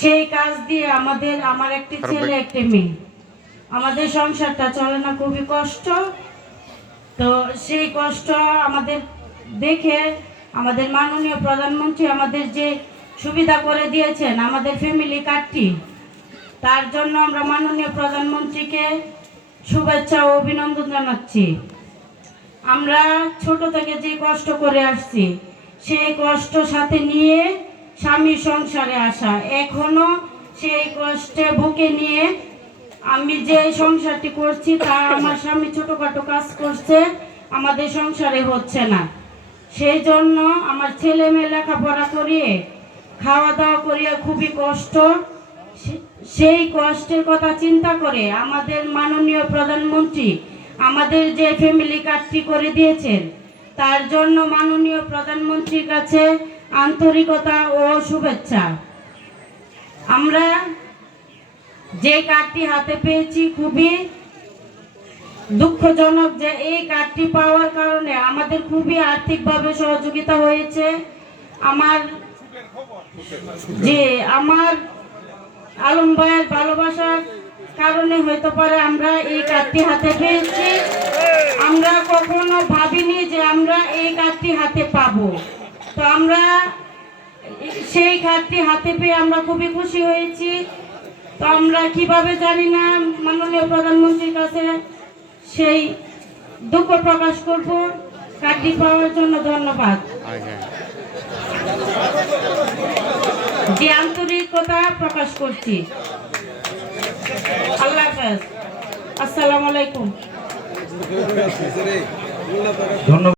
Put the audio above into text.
সেই কাজ দিয়ে আমার একটি ছেলে একটি মেয়ে, আমাদের সংসারটা চলে না, খুবই কষ্ট। তো সেই কষ্ট আমাদের দেখে আমাদের মাননীয় প্রধানমন্ত্রী আমাদের যে সুবিধা করে দিয়েছেন আমাদের ফ্যামিলি কার্ডটি, তার জন্য আমরা মাননীয় প্রধানমন্ত্রীকে শুভেচ্ছা ও অভিনন্দন জানাচ্ছি। আমরা ছোট থেকে যে কষ্ট করে আসছি সেই কষ্ট সাথে নিয়ে স্বামী সংসারে আসা, এখনো সেই কষ্টে বুকে নিয়ে আমি যে সংসারটি করছি তা আমার স্বামী ছোটখাটো কাজ করছে, আমাদের সংসারে হচ্ছে না। সেই জন্য আমার ছেলে মেয়ে লেখাপড়া করিয়ে খাওয়া দাওয়া করিয়ে খুবই কষ্ট। সেই কষ্টের কথা চিন্তা করে আমাদের মাননীয় প্রধানমন্ত্রী আমাদের যে ফ্যামিলি কার্ডটি করে দিয়েছেন, তার জন্য মাননীয় প্রধানমন্ত্রীর কাছে আন্তরিকতা ও শুভেচ্ছা। আমরা যে কার্ডটি হাতে পেয়েছি খুবই দুঃখজনক যে এই কার্ডটি পাওয়ার কারণে আমাদের খুবই আর্থিকভাবে সহযোগিতা হয়েছে। আমার আলম ভাইয়ের ভালোবাসার কারণে হয়তো পারে আমরা এই কার্ডটি হাতে পেয়েছি। আমরা কখনো ভাবিনি যে আমরা এই কার্ডটি হাতে পাবো। তো আমরা সেই কার্ডটি হাতে পেয়ে আমরা খুবই খুশি হয়েছি। তো আমরা কিভাবে জানি না, মাননীয় প্রধানমন্ত্রীর কাছে সেই দুঃখ প্রকাশ করব। কার্ডটি পাওয়ার জন্য ধন্যবাদ। যে আন্তরিকতা প্রকাশ করছি। আল্লাহ হাফেজ, আসসালামু আলাইকুম। ধন্যবাদ।